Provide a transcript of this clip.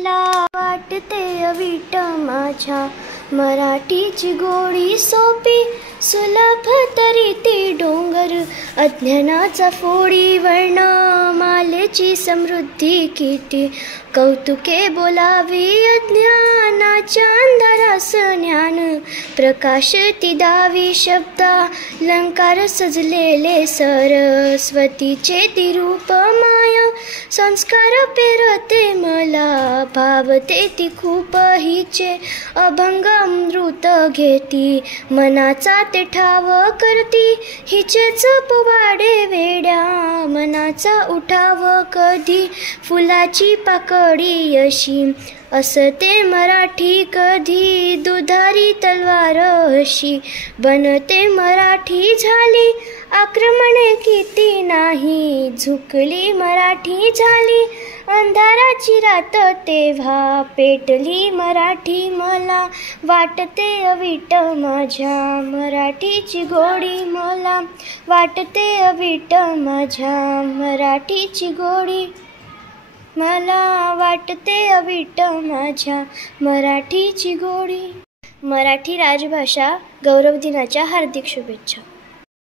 मला वाटते अवीट माझ्या मराठीची गोडी सोपी सुलभ तरी ती डोंगर अज्ञानाचा फोडी वर्णमालेची समृद्धी किती कौतुके बोलावी अज्ञानाच्या अंधारास ज्ञान प्रकाश ती दावी शब्दालंकार सजलेले सरस्वतीचे ती रूप माया संस्कार पेरते मला भावते ती खूप हिचे अभंग अमृत घेती मनाचा ते ठाव करती हिचेच पोवाडे वेड्या मनाचा उठाव कधी फुलाची पाकळी अशी असते मराठी कधी दुधारी तलवार अशी बनते मराठी झाली आक्रमणे किती नाही झुकली मराठी झाली अंधाराची रात तेव्हा पेटली मराठी मला वाटते अवीट माझ्या मराठीची गोडी मला वाटते अवीट माझ्या मराठीची गोडी मला वाटते अवीट माझ्या मराठीची गोडी. मराठी राजभाषा गौरव दिनाच्या हार्दिक शुभेच्छा.